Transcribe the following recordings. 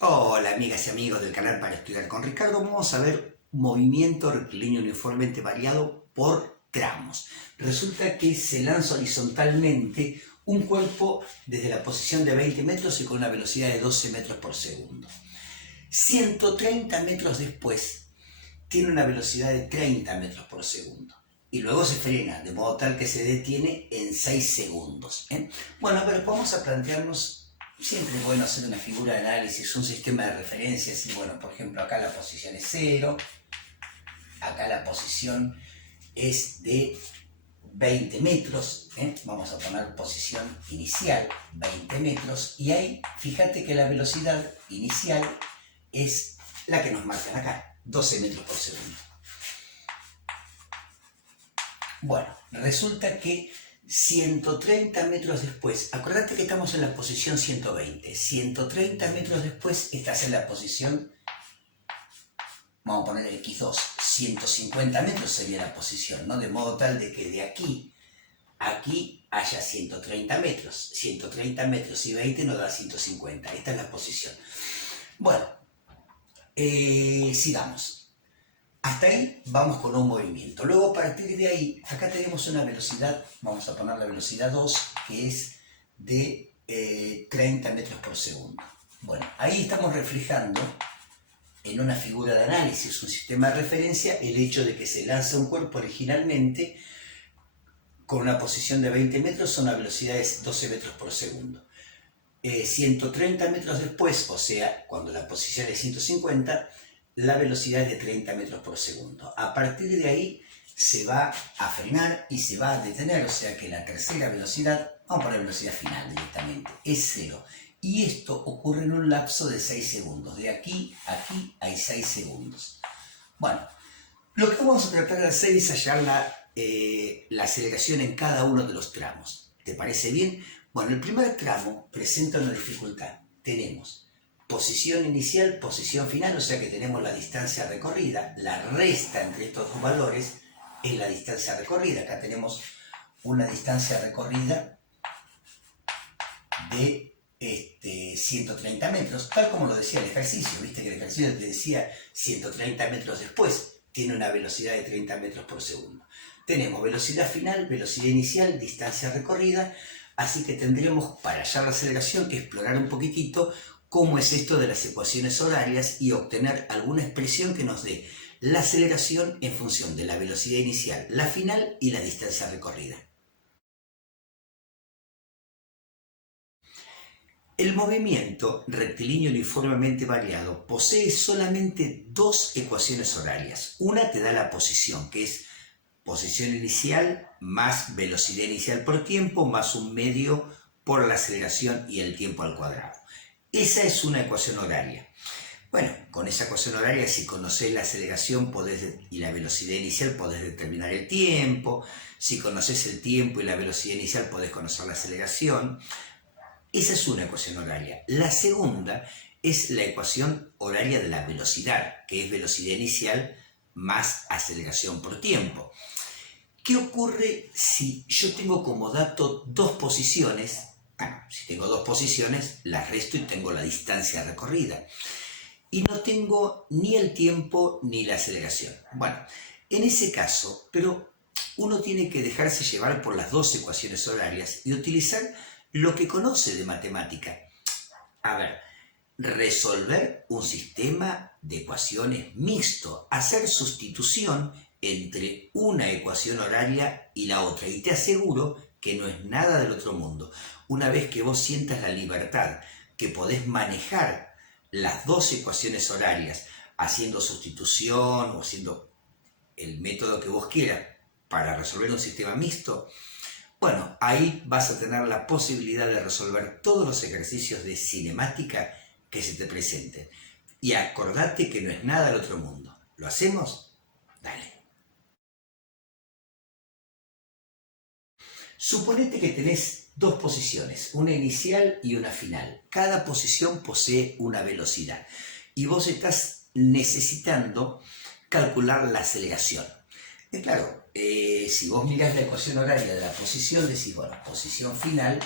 Hola amigas y amigos del canal Para Estudiar con Ricardo. Vamos a ver movimiento rectilíneo uniformemente variado por tramos. Resulta que se lanza horizontalmente un cuerpo desde la posición de 20 metros y con una velocidad de 12 metros por segundo. 130 metros después tiene una velocidad de 30 metros por segundo. Y luego se frena, de modo tal que se detiene en 6 segundos. Bueno, a ver, vamos a plantearnos. Siempre es bueno hacer una figura de análisis, un sistema de referencias. Y bueno, por ejemplo, acá la posición es 0, acá la posición es de 20 metros. Vamos a poner posición inicial, 20 metros. Y ahí, fíjate que la velocidad inicial es la que nos marcan acá, 12 metros por segundo. Bueno, resulta que 130 metros después, acordate que estamos en la posición 120, 130 metros después estás en la posición, vamos a poner X2, 150 metros sería la posición, ¿no? De modo tal de que de aquí a aquí haya 130 metros, 130 metros y 20 nos da 150, esta es la posición. Bueno, sigamos. Hasta ahí vamos con un movimiento. Luego a partir de ahí, acá tenemos una velocidad, vamos a poner la velocidad 2, que es de 30 metros por segundo. Bueno, ahí estamos reflejando en una figura de análisis, un sistema de referencia, el hecho de que se lanza un cuerpo originalmente con una posición de 20 metros a una velocidad de 12 metros por segundo. 130 metros después, o sea, cuando la posición es 150, la velocidad es de 30 metros por segundo. A partir de ahí se va a frenar y se va a detener, o sea que la tercera velocidad, vamos a poner velocidad final directamente, es 0. Y esto ocurre en un lapso de 6 segundos. De aquí a aquí hay 6 segundos. Bueno, lo que vamos a tratar de hacer es hallar la aceleración en cada uno de los tramos. ¿Te parece bien? Bueno, el primer tramo presenta una dificultad. Tenemos posición inicial, posición final, o sea que tenemos la distancia recorrida. La resta entre estos dos valores es la distancia recorrida. Acá tenemos una distancia recorrida de 130 metros, tal como lo decía el ejercicio. Viste que el ejercicio te decía 130 metros después, tiene una velocidad de 30 metros por segundo. Tenemos velocidad final, velocidad inicial, distancia recorrida, así que tendremos para hallar la aceleración que explorar un poquitito cómo es esto de las ecuaciones horarias y obtener alguna expresión que nos dé la aceleración en función de la velocidad inicial, la final y la distancia recorrida. El movimiento rectilíneo uniformemente variado posee solamente dos ecuaciones horarias. Una te da la posición, que es posición inicial más velocidad inicial por tiempo más un medio por la aceleración y el tiempo al cuadrado. Esa es una ecuación horaria. Bueno, con esa ecuación horaria, si conocés la aceleración y la velocidad inicial, podés determinar el tiempo. Si conocés el tiempo y la velocidad inicial, podés conocer la aceleración. Esa es una ecuación horaria. La segunda es la ecuación horaria de la velocidad, que es velocidad inicial más aceleración por tiempo. ¿Qué ocurre si yo tengo como dato dos posiciones? Bueno, si tengo dos posiciones, las resto y tengo la distancia recorrida. Y no tengo ni el tiempo ni la aceleración. Bueno, en ese caso, pero uno tiene que dejarse llevar por las dos ecuaciones horarias y utilizar lo que conoce de matemática. A ver, resolver un sistema de ecuaciones mixto, hacer sustitución entre una ecuación horaria y la otra. Y te aseguro que no es nada del otro mundo. Una vez que vos sientas la libertad, que podés manejar las dos ecuaciones horarias, haciendo sustitución o haciendo el método que vos quieras para resolver un sistema mixto, bueno, ahí vas a tener la posibilidad de resolver todos los ejercicios de cinemática que se te presenten. Y acordate que no es nada del otro mundo. ¿Lo hacemos? Dale. Suponete que tenés dos posiciones, una inicial y una final. Cada posición posee una velocidad. Y vos estás necesitando calcular la aceleración. Y claro, si vos mirás la ecuación horaria de la posición, decís, bueno, posición final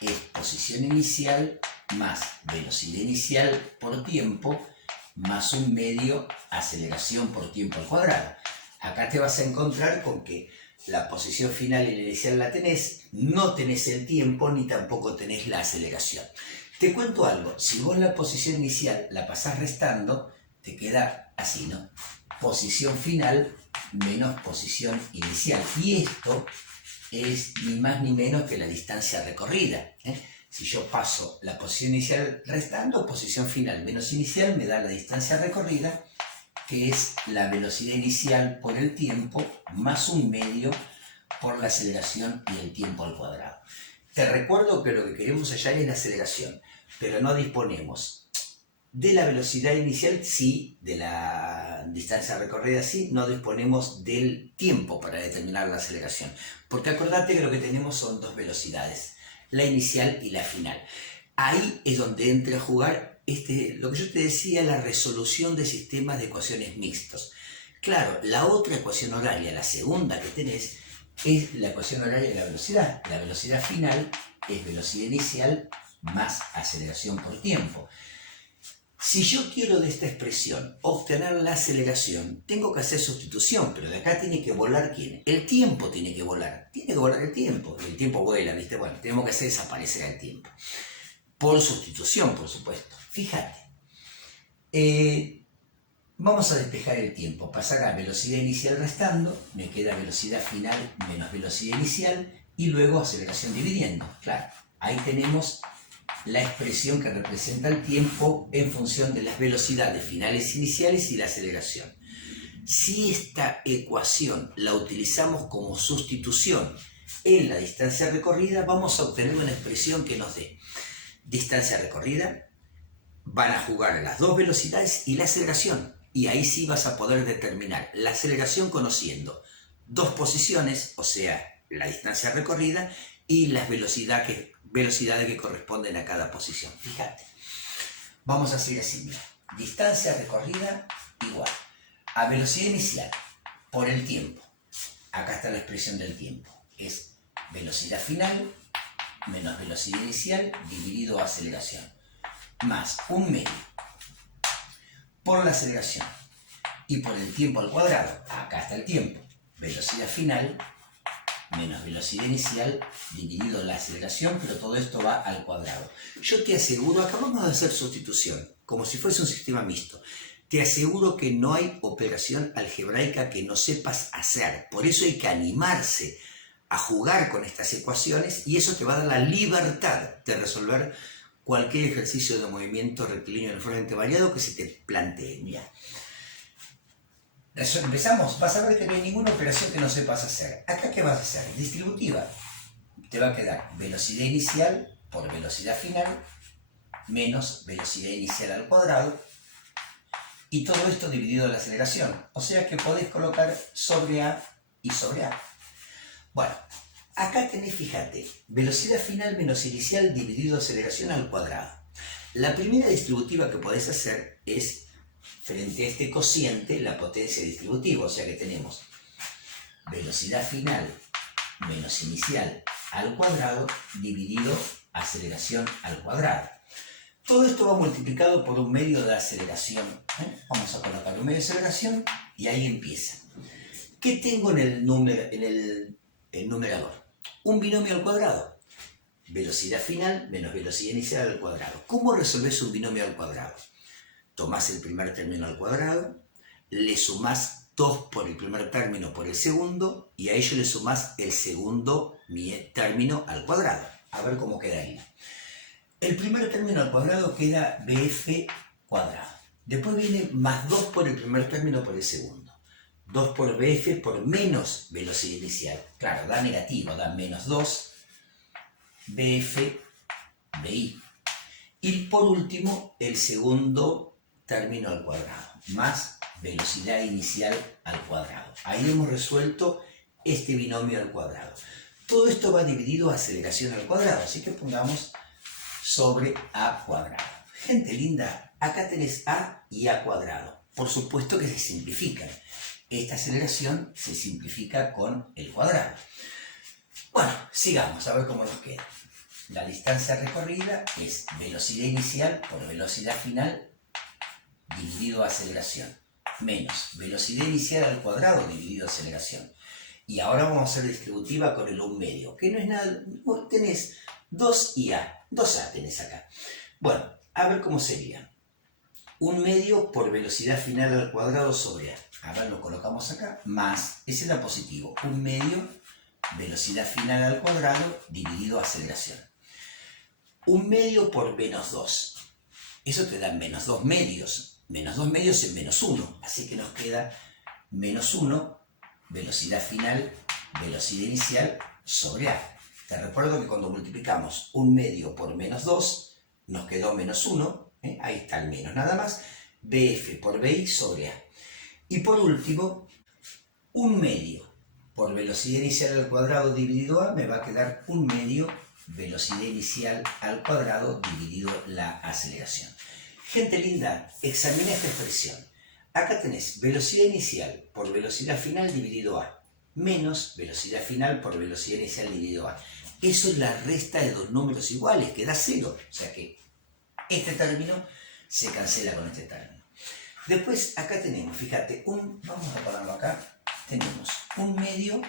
es posición inicial más velocidad inicial por tiempo más un medio aceleración por tiempo al cuadrado. Acá te vas a encontrar con que la posición final y la inicial la tenés, no tenés el tiempo ni tampoco tenés la aceleración. Te cuento algo, si vos la posición inicial la pasás restando, te queda así, ¿no? Posición final menos posición inicial. Y esto es ni más ni menos que la distancia recorrida, ¿eh? Si yo paso la posición inicial restando, posición final menos inicial me da la distancia recorrida, que es la velocidad inicial por el tiempo más un medio por la aceleración y el tiempo al cuadrado. Te recuerdo que lo que queremos hallar es la aceleración, pero no disponemos de la velocidad inicial, sí, de la distancia recorrida, sí, no disponemos del tiempo para determinar la aceleración. Porque acordate que lo que tenemos son dos velocidades, la inicial y la final. Ahí es donde entra a jugar lo que yo te decía, la resolución de sistemas de ecuaciones mixtos. Claro, la otra ecuación horaria, la segunda que tenés, es la ecuación horaria de la velocidad. La velocidad final es velocidad inicial más aceleración por tiempo. Si yo quiero de esta expresión obtener la aceleración, tengo que hacer sustitución, pero de acá tiene que volar ¿quién? El tiempo tiene que volar el tiempo vuela, ¿viste? Bueno, tenemos que hacer desaparecer el tiempo. Por sustitución, por supuesto. Fíjate, vamos a despejar el tiempo, pasar a velocidad inicial restando, me queda velocidad final menos velocidad inicial y luego aceleración dividiendo. Claro, ahí tenemos la expresión que representa el tiempo en función de las velocidades finales iniciales y la aceleración. Si esta ecuación la utilizamos como sustitución en la distancia recorrida, vamos a obtener una expresión que nos dé distancia recorrida, van a jugar las dos velocidades y la aceleración. Y ahí sí vas a poder determinar la aceleración conociendo dos posiciones, o sea, la distancia recorrida y las velocidades que corresponden a cada posición. Fíjate, vamos a hacer así, mira, distancia recorrida igual a velocidad inicial por el tiempo. Acá está la expresión del tiempo, es velocidad final menos velocidad inicial dividido aceleración, más un medio por la aceleración y por el tiempo al cuadrado. Acá está el tiempo, velocidad final menos velocidad inicial dividido la aceleración, pero todo esto va al cuadrado. Yo te aseguro, acabamos de hacer sustitución, como si fuese un sistema mixto. Te aseguro que no hay operación algebraica que no sepas hacer. Por eso hay que animarse a jugar con estas ecuaciones y eso te va a dar la libertad de resolver cualquier ejercicio de movimiento rectilíneo uniformemente variado que se te plantee. Mira. Empezamos, vas a ver que no hay ninguna operación que no sepas hacer. Acá, ¿qué vas a hacer? Distributiva. Te va a quedar velocidad inicial por velocidad final menos velocidad inicial al cuadrado y todo esto dividido en la aceleración. O sea que podés colocar sobre A y sobre A. Bueno, acá tenés, fíjate, velocidad final menos inicial dividido aceleración al cuadrado. La primera distributiva que podés hacer es frente a este cociente la potencia distributiva, o sea que tenemos velocidad final menos inicial al cuadrado dividido aceleración al cuadrado. Todo esto va multiplicado por un medio de aceleración. Vamos a colocar un medio de aceleración y ahí empieza. ¿Qué tengo en el numerador? Un binomio al cuadrado. Velocidad final menos velocidad inicial al cuadrado. ¿Cómo resolvés un binomio al cuadrado? Tomás el primer término al cuadrado, le sumás 2 por el primer término por el segundo y a ello le sumás el segundo término al cuadrado. A ver cómo queda ahí. El primer término al cuadrado queda bf cuadrado. Después viene más 2 por el primer término por el segundo. 2 por bf por menos velocidad inicial. Claro, da negativo, da menos 2 bf bi. Y por último, el segundo término al cuadrado, más velocidad inicial al cuadrado. Ahí hemos resuelto este binomio al cuadrado. Todo esto va dividido a aceleración al cuadrado, así que pongamos sobre a cuadrado. Gente linda, acá tenés a y a cuadrado. Por supuesto que se simplifican. Esta aceleración se simplifica con el cuadrado. Bueno, sigamos a ver cómo nos queda. La distancia recorrida es velocidad inicial por velocidad final dividido aceleración, menos velocidad inicial al cuadrado dividido aceleración. Y ahora vamos a hacer distributiva con el 1 medio, que no es nada, tenés 2 y a, 2a tenés acá. Bueno, a ver cómo sería. 1 medio por velocidad final al cuadrado sobre a. Ahora lo colocamos acá, más, ese era positivo, 1 medio velocidad final al cuadrado dividido aceleración. 1 medio por menos 2. Eso te da menos 2 medios. Menos 2 medios es menos 1. Así que nos queda menos 1, velocidad final, velocidad inicial sobre a. Te recuerdo que cuando multiplicamos 1 medio por menos 2, nos quedó menos 1. Ahí está el menos nada más. BF por BI sobre a. Y por último, 1 medio por velocidad inicial al cuadrado dividido a me va a quedar 1 medio velocidad inicial al cuadrado dividido la aceleración. Gente linda, examina esta expresión. Acá tenés velocidad inicial por velocidad final dividido a, menos velocidad final por velocidad inicial dividido a. Eso es la resta de dos números iguales, que da 0. O sea que este término se cancela con este término. Después acá tenemos, fíjate, vamos a ponerlo acá, tenemos 1 medio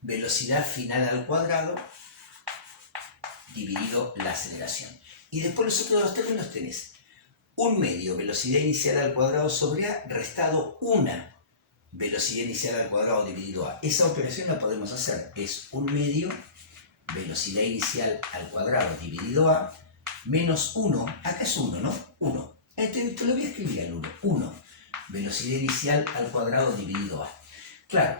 velocidad final al cuadrado dividido la aceleración. Y después los otros dos términos tenés 1 medio velocidad inicial al cuadrado sobre a restado 1 velocidad inicial al cuadrado dividido a. Esa operación la podemos hacer. Es 1 medio velocidad inicial al cuadrado dividido a menos 1. Acá es 1, ¿no? 1. Te lo voy a escribir al 1. 1 velocidad inicial al cuadrado dividido a. Claro,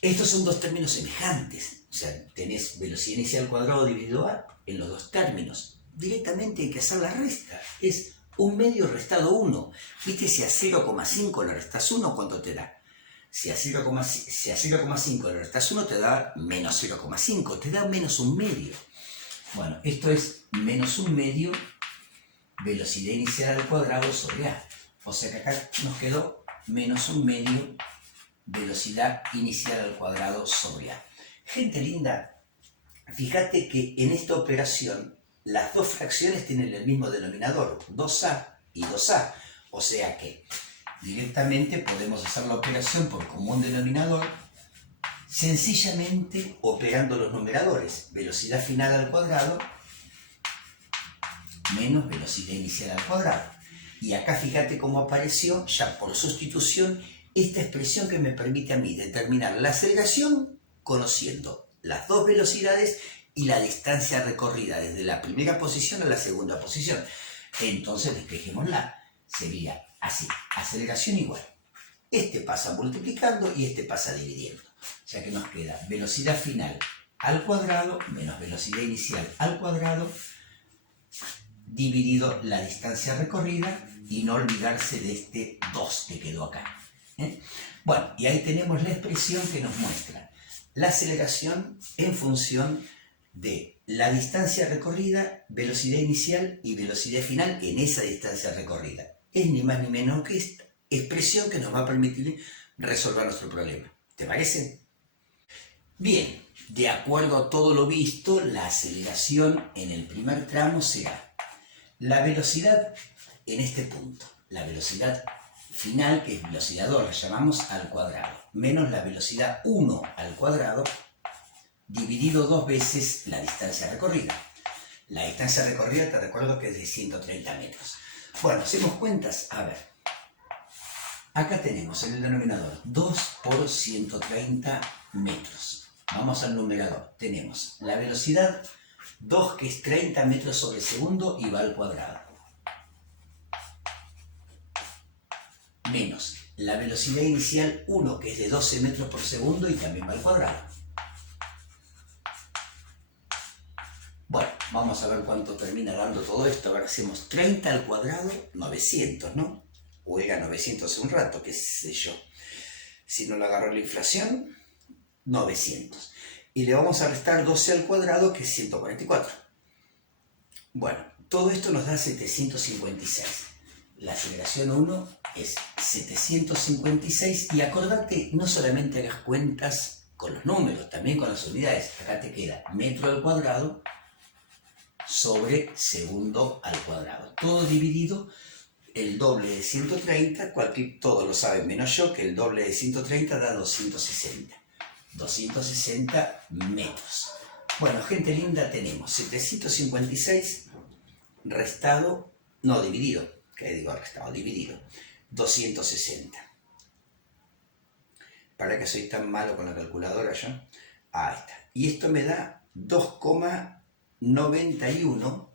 estos son dos términos semejantes. O sea, tenés velocidad inicial al cuadrado dividido a en los dos términos. Directamente hay que hacer la resta. Es 1 medio restado 1. ¿Viste? Si a 0,5 le restas 1, ¿cuánto te da? Si a 0,5 le restas 1, te da menos 0,5. Te da menos 1 medio. Bueno, esto es menos 1 medio velocidad inicial al cuadrado sobre a. O sea que acá nos quedó menos 1 medio velocidad inicial al cuadrado sobre a. Gente linda, fíjate que en esta operación las dos fracciones tienen el mismo denominador, 2a y 2a. O sea que directamente podemos hacer la operación por común denominador sencillamente operando los numeradores. Velocidad final al cuadrado menos velocidad inicial al cuadrado. Y acá fíjate cómo apareció ya por sustitución esta expresión que me permite a mí determinar la aceleración conociendo las dos velocidades y la distancia recorrida desde la primera posición a la segunda posición. Entonces despejémosla. Sería así, aceleración igual. Este pasa multiplicando y este pasa dividiendo. O sea que nos queda velocidad final al cuadrado menos velocidad inicial al cuadrado dividido la distancia recorrida y no olvidarse de este 2 que quedó acá. Bueno, y ahí tenemos la expresión que nos muestra la aceleración en función de la distancia recorrida, velocidad inicial y velocidad final en esa distancia recorrida. Es ni más ni menos que esta expresión que nos va a permitir resolver nuestro problema. ¿Te parece? Bien, de acuerdo a todo lo visto, la aceleración en el primer tramo será la velocidad en este punto, la velocidad final, que es velocidad 2, la llamamos al cuadrado, menos la velocidad 1 al cuadrado, dividido 2 veces la distancia recorrida. La distancia recorrida te recuerdo que es de 130 metros. Bueno, hacemos cuentas. A ver, acá tenemos en el denominador 2 por 130 metros. Vamos al numerador. Tenemos la velocidad 2, que es 30 metros sobre segundo y va al cuadrado. Menos la velocidad inicial 1, que es de 12 metros por segundo y también va al cuadrado. Bueno, vamos a ver cuánto termina dando todo esto. Ahora hacemos 30 al cuadrado, 900, ¿no? O era 900 hace un rato, qué sé yo. Si no lo agarró la inflación, 900. Y le vamos a restar 12 al cuadrado, que es 144. Bueno, todo esto nos da 756. La aceleración 1 es 756 y acordate, no solamente hagas cuentas con los números, también con las unidades. Acá te queda metro al cuadrado sobre segundo al cuadrado. Todo dividido, el doble de 130, todos lo saben menos yo, que el doble de 130 da 260. 260 metros. Bueno, gente linda, tenemos 756 restado, no, dividido, ¿qué digo restado? Dividido, 260. ¿Para qué soy tan malo con la calculadora yo? Ahí está. Y esto me da 2,91.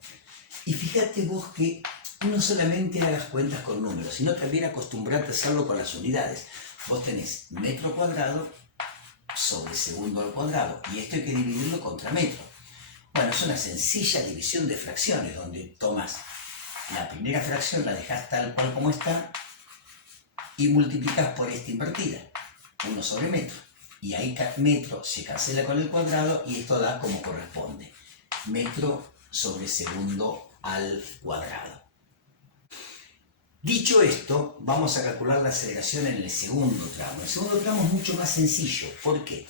Y fíjate vos que no solamente hagas cuentas con números, sino también acostumbrarte a hacerlo con las unidades. Vos tenés metro cuadrado sobre segundo al cuadrado, y esto hay que dividirlo contra metro. Bueno, es una sencilla división de fracciones, donde tomas la primera fracción, la dejas tal cual como está, y multiplicas por esta invertida, 1 sobre metro. Y ahí metro se cancela con el cuadrado, y esto da como corresponde, metro sobre segundo al cuadrado. Dicho esto, vamos a calcular la aceleración en el segundo tramo. El segundo tramo es mucho más sencillo. ¿Por qué?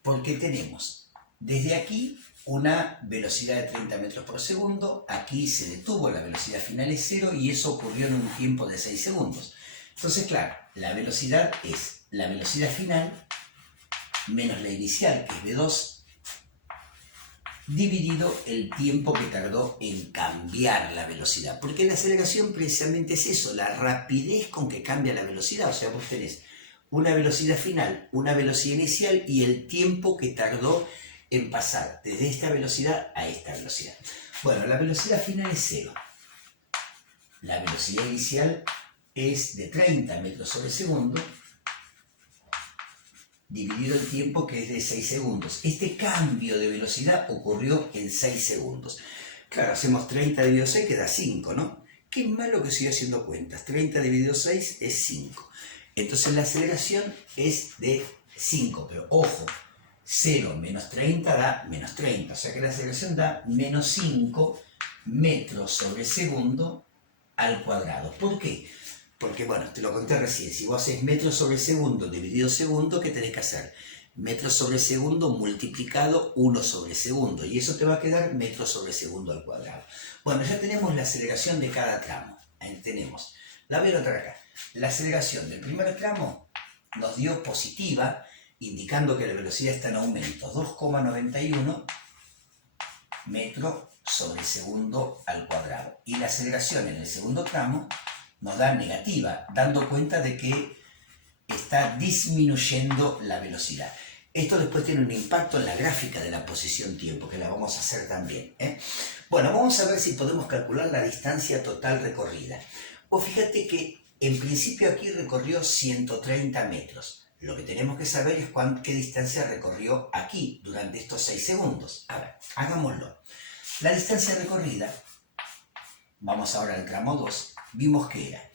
Porque tenemos desde aquí una velocidad de 30 metros por segundo, aquí se detuvo, la velocidad final es 0 y eso ocurrió en un tiempo de 6 segundos. Entonces, claro, la velocidad es la velocidad final menos la inicial, que es v2, dividido el tiempo que tardó en cambiar la velocidad. Porque la aceleración precisamente es eso, la rapidez con que cambia la velocidad. O sea, vos tenés una velocidad final, una velocidad inicial y el tiempo que tardó en pasar desde esta velocidad a esta velocidad. Bueno, la velocidad final es 0. La velocidad inicial es de 30 metros sobre segundo, dividido el tiempo, que es de 6 segundos. Este cambio de velocidad ocurrió en 6 segundos. Claro, hacemos 30 dividido 6, que da 5, ¿no? Qué malo que estoy haciendo cuentas. 30 dividido 6 es 5. Entonces la aceleración es de 5, pero ojo, 0 menos 30 da menos 30. O sea que la aceleración da menos 5 metros sobre segundo al cuadrado. ¿Por qué? Porque, bueno, te lo conté recién, si vos haces metros sobre segundo dividido segundo, ¿qué tenés que hacer? Metros sobre segundo multiplicado 1 sobre segundo, y eso te va a quedar metros sobre segundo al cuadrado. Bueno, ya tenemos la aceleración de cada tramo. Ahí tenemos, la voy a anotar acá. La aceleración del primer tramo nos dio positiva, indicando que la velocidad está en aumento, 2,91 metros sobre segundo al cuadrado. Y la aceleración en el segundo tramo nos da negativa, dando cuenta de que está disminuyendo la velocidad. Esto después tiene un impacto en la gráfica de la posición tiempo, que la vamos a hacer también, ¿eh? Bueno, vamos a ver si podemos calcular la distancia total recorrida. Vos fíjate que en principio aquí recorrió 130 metros. Lo que tenemos que saber es qué distancia recorrió aquí durante estos 6 segundos. A ver, hagámoslo. La distancia recorrida, vamos ahora al tramo 2, vimos que era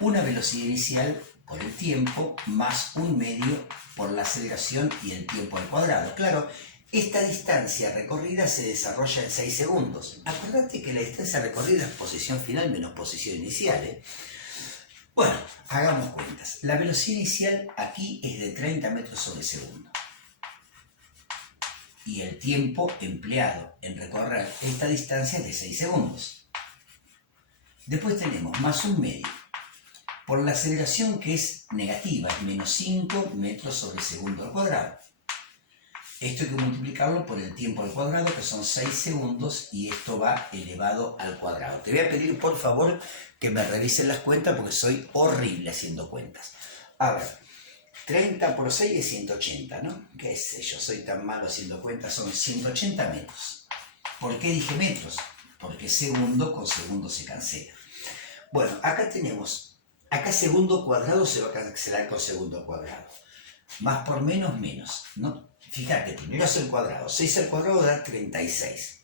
una velocidad inicial por el tiempo más un medio por la aceleración y el tiempo al cuadrado. Claro, esta distancia recorrida se desarrolla en 6 segundos. Acordate que la distancia recorrida es posición final menos posición inicial, ¿eh? Bueno, hagamos cuentas. La velocidad inicial aquí es de 30 metros sobre segundo. Y el tiempo empleado en recorrer esta distancia es de 6 segundos. Después tenemos más un medio por la aceleración, que es negativa, menos 5 metros sobre segundo al cuadrado. Esto hay que multiplicarlo por el tiempo al cuadrado, que son 6 segundos, y esto va elevado al cuadrado. Te voy a pedir, por favor, que me revisen las cuentas, porque soy horrible haciendo cuentas. A ver, 30 por 6 es 180, ¿no? ¿Qué sé yo? Soy tan malo haciendo cuentas, son 180 metros. ¿Por qué dije metros? Porque segundo con segundo se cancela. Bueno, acá tenemos, acá segundo cuadrado se va a cancelar con segundo cuadrado. Más por menos, menos, ¿no? Fíjate, primero es el cuadrado. 6 al cuadrado da 36.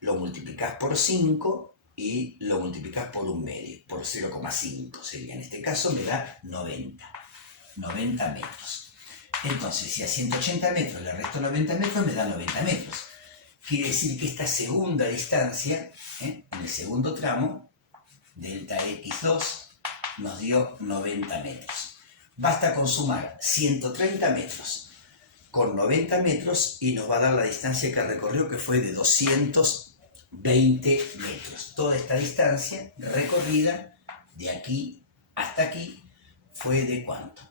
Lo multiplicás por 5 y lo multiplicás por un medio, por 0,5 sería. En este caso me da 90 metros. Entonces, si a 180 metros le resto 90 metros, me da 90 metros. quiere decir que esta segunda distancia, en el segundo tramo, delta x2, nos dio 90 metros. Basta con sumar 130 metros con 90 metros y nos va a dar la distancia que recorrió, que fue de 220 metros. Toda esta distancia recorrida de aquí hasta aquí fue ¿de cuánto?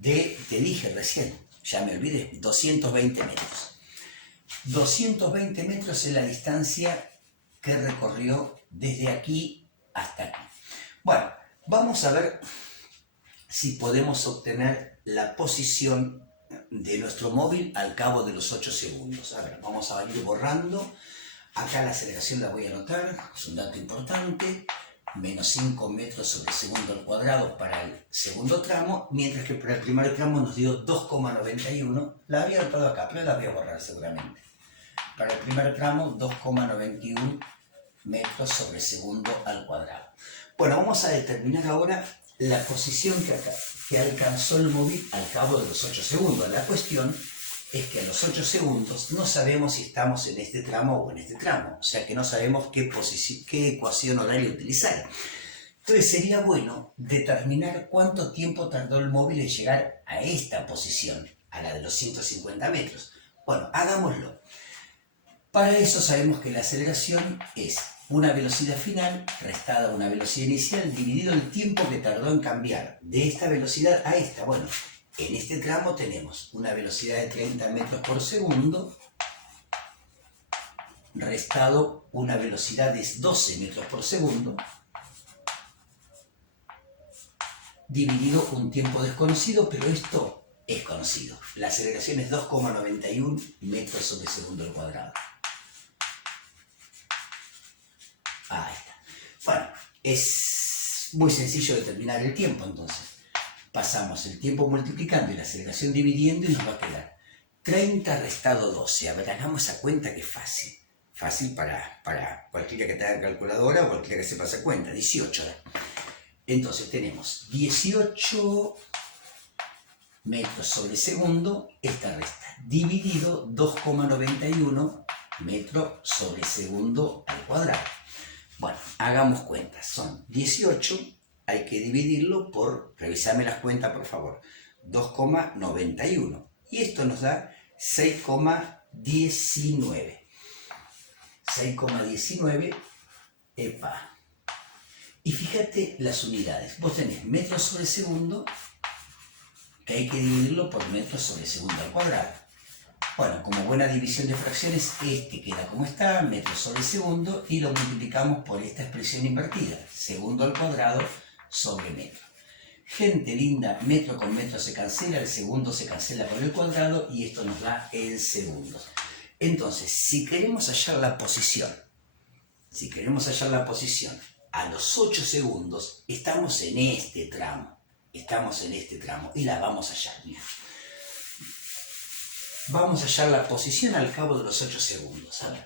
Te dije recién, ya me olvidé, 220 metros. 220 metros es la distancia que recorrió desde aquí hasta aquí. Bueno, vamos a ver si podemos obtener la posición de nuestro móvil al cabo de los 8 segundos. A ver, vamos a ir borrando. Acá la aceleración la voy a anotar, es un dato importante. Menos 5 metros sobre segundo al cuadrado para el segundo tramo, mientras que para el primer tramo nos dio 2,91. La había anotado acá, pero la voy a borrar seguramente. Para el primer tramo, 2,91 metros sobre segundo al cuadrado. Bueno, vamos a determinar ahora la posición que alcanzó el móvil al cabo de los 8 segundos. La cuestión es que a los 8 segundos no sabemos si estamos en este tramo o en este tramo. O sea que no sabemos qué ecuación horaria utilizar. Entonces sería bueno determinar cuánto tiempo tardó el móvil en llegar a esta posición, a la de los 150 metros. Bueno, hagámoslo. Para eso sabemos que la aceleración es una velocidad final restada a una velocidad inicial dividido el tiempo que tardó en cambiar de esta velocidad a esta. Bueno, en este tramo tenemos una velocidad de 30 metros por segundo restado una velocidad de 12 metros por segundo dividido un tiempo desconocido, pero esto es conocido. La aceleración es 2,91 metros sobre segundo al cuadrado. Ahí está. Bueno, es muy sencillo determinar el tiempo entonces. Pasamos el tiempo multiplicando y la aceleración dividiendo y nos va a quedar 30 restado 12. A ver, hagamos esa cuenta que es fácil. Fácil para cualquiera que tenga calculadora o cualquiera que sepa esa cuenta. 18. Entonces tenemos 18 metros sobre segundo, esta resta, dividido 2,91 metros sobre segundo al cuadrado. Bueno, hagamos cuentas. Son 18, hay que dividirlo por, revisame las cuentas por favor, 2,91. Y esto nos da 6,19. 6,19, epa. Y fíjate las unidades. Vos tenés metros sobre segundo, que hay que dividirlo por metros sobre segundo al cuadrado. Bueno, como buena división de fracciones, este queda como está, metros sobre segundo, y lo multiplicamos por esta expresión invertida, segundo al cuadrado sobre metro. Gente linda, metro con metro se cancela, el segundo se cancela por el cuadrado, y esto nos da en segundos. Entonces, si queremos hallar la posición, a los 8 segundos, estamos en este tramo, y la vamos a hallar. Mira. Vamos a hallar la posición al cabo de los 8 segundos. A ver,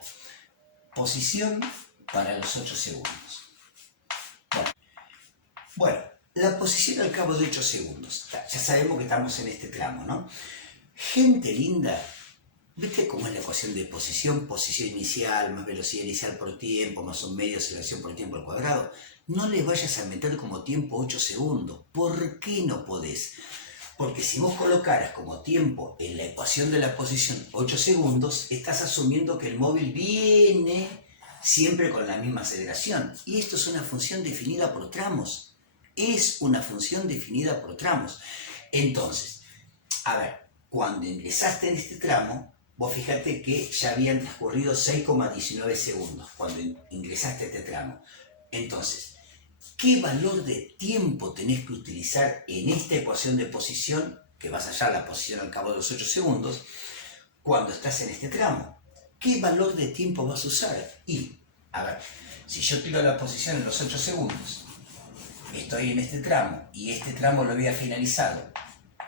posición para los 8 segundos. Bueno, la posición al cabo de 8 segundos. Ya sabemos que estamos en este tramo, ¿no? Gente linda, ¿viste cómo es la ecuación de posición? Posición inicial más velocidad inicial por tiempo más un medio de aceleración por tiempo al cuadrado. No le vayas a meter como tiempo 8 segundos. ¿Por qué no podés? Porque si vos colocaras como tiempo en la ecuación de la posición 8 segundos, estás asumiendo que el móvil viene siempre con la misma aceleración. Y esto es una función definida por tramos. Entonces, a ver, cuando ingresaste en este tramo, vos fíjate que ya habían transcurrido 6,19 segundos cuando ingresaste a este tramo. Entonces, ¿qué valor de tiempo tenés que utilizar en esta ecuación de posición, que vas a hallar la posición al cabo de los 8 segundos, cuando estás en este tramo? ¿Qué valor de tiempo vas a usar? Y, a ver, si yo tiro la posición en los 8 segundos, estoy en este tramo, y este tramo lo había finalizado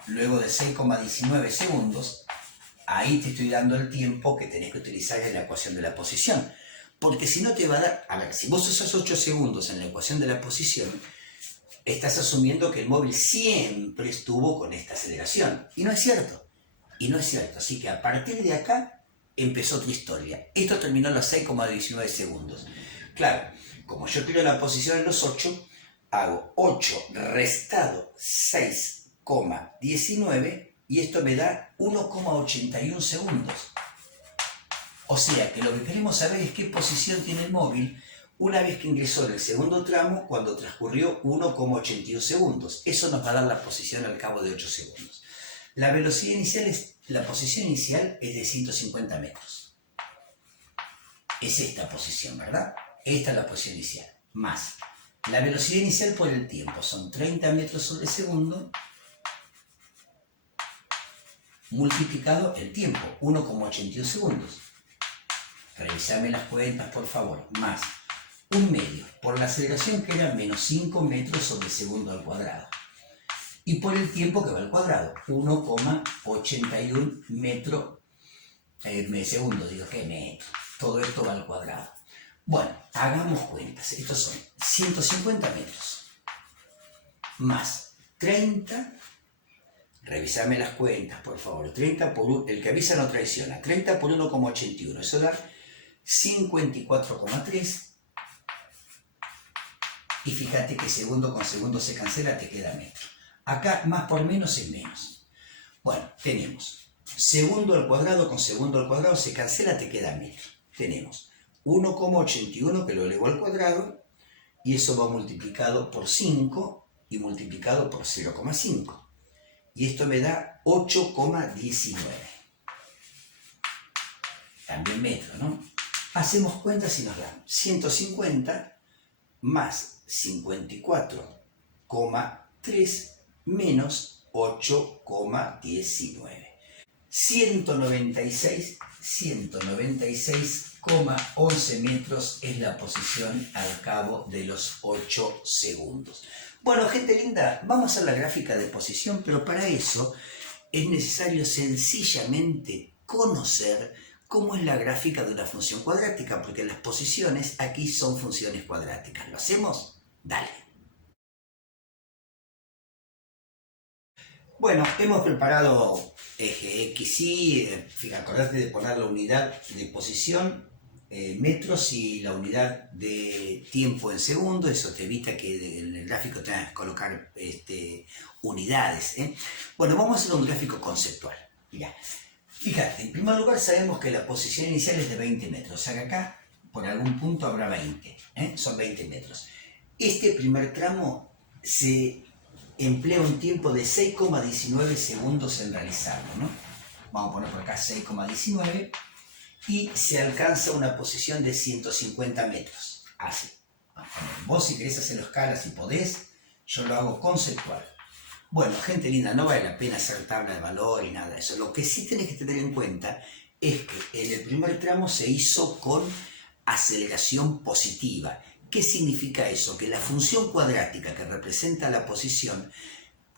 luego de 6,19 segundos, ahí te estoy dando el tiempo que tenés que utilizar en la ecuación de la posición. Porque si no te va a dar... A ver, si vos usas 8 segundos en la ecuación de la posición, estás asumiendo que el móvil siempre estuvo con esta aceleración. Y no es cierto. Así que a partir de acá, empezó tu historia. Esto terminó a los 6,19 segundos. Claro, como yo quiero la posición en los 8, hago 8 restado 6,19 y esto me da 1,81 segundos. O sea que lo que queremos saber es qué posición tiene el móvil una vez que ingresó en el segundo tramo cuando transcurrió 1,81 segundos. Eso nos va a dar la posición al cabo de 8 segundos. La velocidad inicial la posición inicial es de 150 metros. Es esta posición, ¿verdad? Esta es la posición inicial. Más la velocidad inicial por el tiempo. Son 30 metros sobre segundo multiplicado el tiempo, 1,81 segundos. Revisame las cuentas, por favor. Más un medio por la aceleración que era menos 5 metros sobre segundo al cuadrado. Y por el tiempo que va al cuadrado, 1,81 metros segundo, digo, ¿qué metro? Todo esto va al cuadrado. Bueno, hagamos cuentas. Estos son 150 metros más 30. Revisame las cuentas, por favor. 30 por 1, el que avisa no traiciona. 30 por 1,81. Eso da 54,3. Y fíjate que segundo con segundo se cancela, te queda metro. Acá más por menos es menos. Bueno, tenemos segundo al cuadrado con segundo al cuadrado se cancela, te queda metro. Tenemos 1,81 que lo elevo al cuadrado y eso va multiplicado por 5 y multiplicado por 0,5. Y esto me da 8,19. También metro, ¿no? Hacemos cuentas y nos dan 150 más 54,3 menos 8,19. 196,11 metros es la posición al cabo de los 8 segundos. Bueno, gente linda, vamos a hacer la gráfica de posición, pero para eso es necesario sencillamente conocer cómo es la gráfica de una función cuadrática, porque las posiciones aquí son funciones cuadráticas. ¿Lo hacemos? Dale. Bueno, hemos preparado eje X, Y, acordate de poner la unidad de posición, metros y la unidad de tiempo en segundos, eso te evita que en el gráfico tengas que colocar unidades. Bueno, vamos a hacer un gráfico conceptual. Mirá. Fíjate, en primer lugar sabemos que la posición inicial es de 20 metros, o sea que acá por algún punto habrá 20, son 20 metros. Este primer tramo se emplea un tiempo de 6,19 segundos en realizarlo, ¿no? Vamos a poner por acá 6,19 y se alcanza una posición de 150 metros, así. Vos si querés hacerlo a escala, si podés, yo lo hago conceptual. Bueno, gente linda, no vale la pena hacer tabla de valor y nada de eso. Lo que sí tenés que tener en cuenta es que en el primer tramo se hizo con aceleración positiva. ¿Qué significa eso? Que la función cuadrática que representa la posición,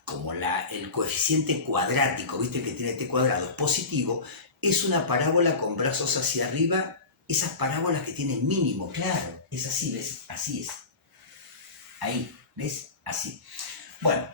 como el coeficiente cuadrático, viste que tiene t cuadrado positivo, es una parábola con brazos hacia arriba, esas parábolas que tienen mínimo, claro, es así, ¿ves? Así es. Ahí, ¿ves? Así. Bueno.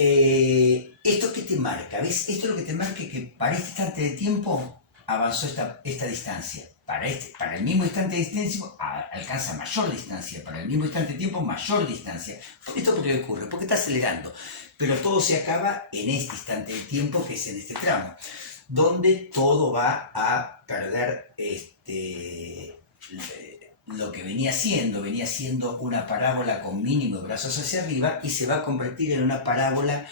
¿Esto qué te marca? ¿Ves? Esto es lo que te marca que para este instante de tiempo avanzó esta distancia. Para el mismo instante de distancia alcanza mayor distancia. Para el mismo instante de tiempo, mayor distancia. ¿Esto por qué ocurre? Porque está acelerando. Pero todo se acaba en este instante de tiempo, que es en este tramo, donde todo va a perder lo que venía siendo una parábola con mínimo de brazos hacia arriba y se va a convertir en una parábola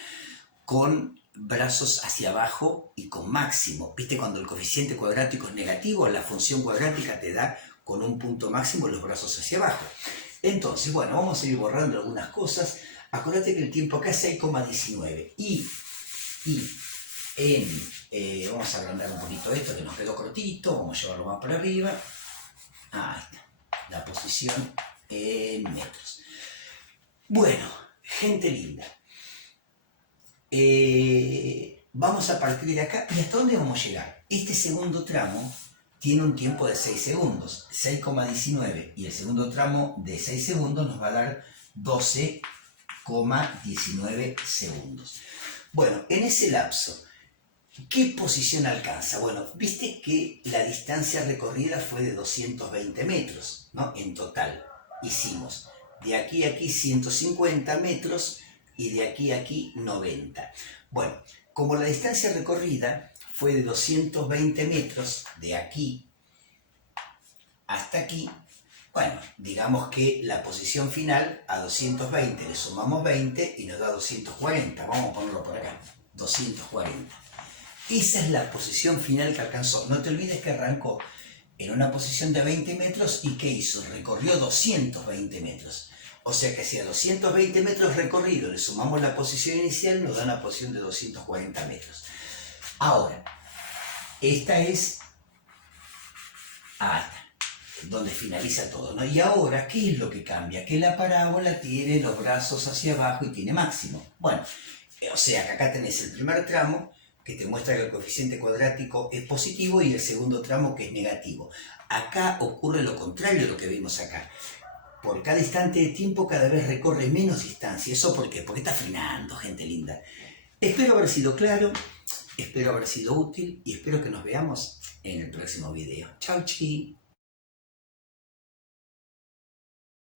con brazos hacia abajo y con máximo. ¿Viste? Cuando el coeficiente cuadrático es negativo, la función cuadrática te da con un punto máximo los brazos hacia abajo. Entonces, bueno, vamos a ir borrando algunas cosas. Acordate que el tiempo acá es 6,19 vamos a agrandar un poquito esto que nos quedó cortito, vamos a llevarlo más para arriba. Ahí está. La posición en metros. Bueno, gente linda. Vamos a partir de acá. ¿Y hasta dónde vamos a llegar? Este segundo tramo tiene un tiempo de 6 segundos, 6,19. Y el segundo tramo de 6 segundos nos va a dar 12,19 segundos. Bueno, en ese lapso, ¿Qué posición alcanza? Bueno, viste que la distancia recorrida fue de 220 metros, ¿no? En total hicimos de aquí a aquí 150 metros y de aquí a aquí 90. Bueno, como la distancia recorrida fue de 220 metros de aquí hasta aquí, bueno, digamos que la posición final a 220 le sumamos 20 y nos da 240. Vamos a ponerlo por acá, 240. Esa es la posición final que alcanzó. No te olvides que arrancó en una posición de 20 metros y ¿qué hizo? Recorrió 220 metros. O sea que si a 220 metros recorrido le sumamos la posición inicial, nos da una posición de 240 metros. Ahora, esta es A, donde finaliza todo, ¿no? Y ahora, ¿qué es lo que cambia? Que la parábola tiene los brazos hacia abajo y tiene máximo. Bueno, o sea que acá tenés el primer tramo, que te muestra que el coeficiente cuadrático es positivo, y el segundo tramo que es negativo. Acá ocurre lo contrario de lo que vimos acá. Por cada instante de tiempo cada vez recorre menos distancia. ¿Eso por qué? Porque está frenando, gente linda. Espero haber sido claro, espero haber sido útil y espero que nos veamos en el próximo video. Chau, chi.